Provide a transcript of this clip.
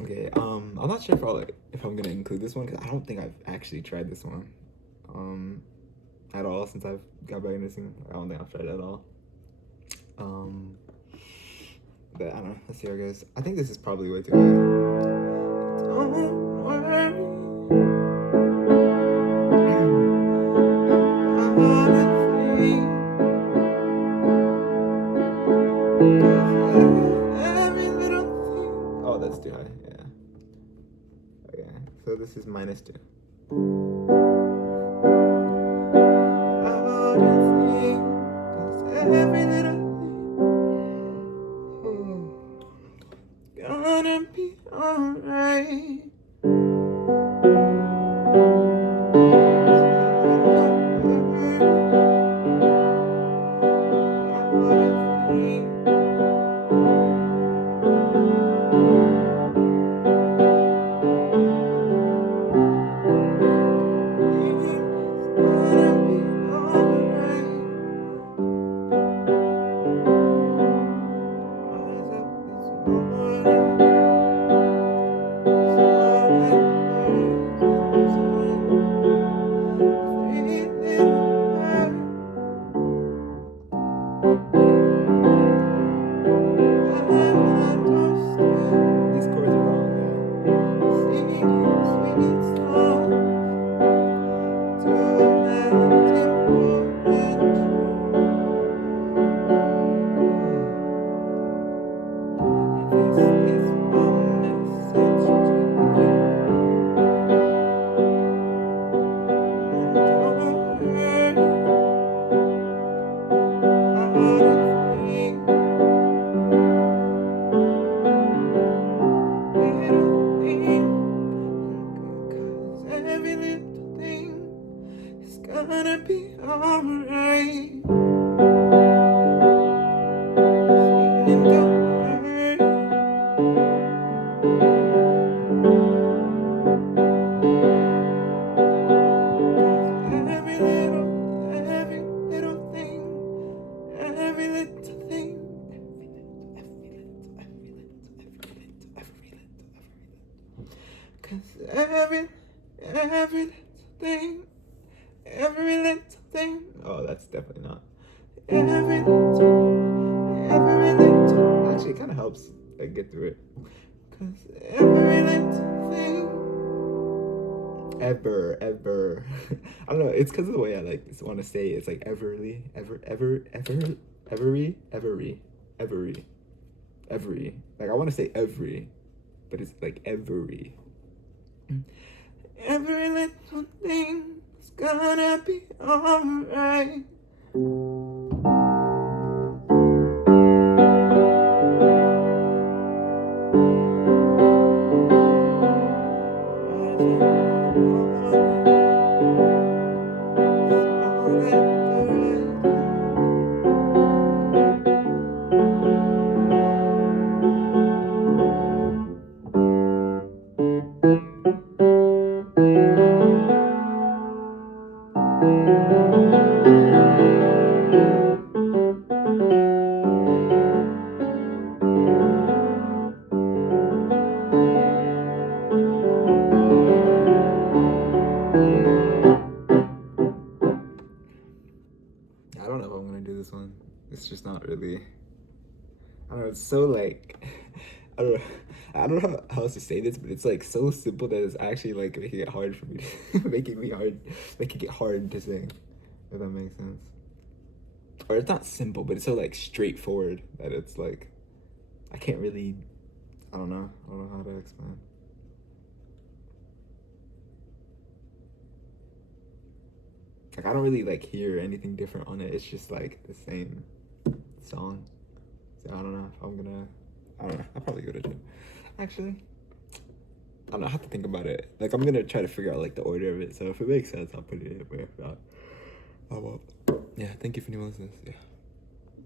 Okay, I'm not sure if I'm gonna include this one because I don't think I've actually tried this one, at all since I've got back into singing. I don't think I've tried it at all. But I don't know. Let's see how it goes. I think this is probably way too high. Don't worry. Oh, that's too high. Yeah. Okay. So this is -2. Every little thing gonna be alright. These chords are long, yeah. Singing sweet songs to a melody more and true. This is my message to you. Don't worry about a thing. Little thing, 'cause every little thing is gonna be alright. Singing, don't worry. Every little thing, every little thing, every little. 'Cause every little thing, every little thing. Oh, that's definitely not. Every little. Actually, it kind of helps like get through it. 'Cause every little thing. Ever. I don't know. It's because of the way I like want to say it. It's like every. Like I want to say every, but it's like every. Every little thing is gonna be alright. I don't know if I'm gonna do this one. It's just not really. I don't know. It's so like. I don't know how else to say this, but it's like so simple that it's actually like making it hard for me, making it hard to sing. If that makes sense. Or it's not simple, but it's so like straightforward that it's like, I can't really. I don't know how to explain. Like I don't really like hear anything different on it. It's just like the same song. So I don't know if I'm gonna. I don't know. I'll probably go to 2. Actually, I don't know. I have to think about it. Like I'm gonna try to figure out like the order of it. So if it makes sense, I'll put it in. But if not, I won't. Yeah. Thank you for listening. Yeah.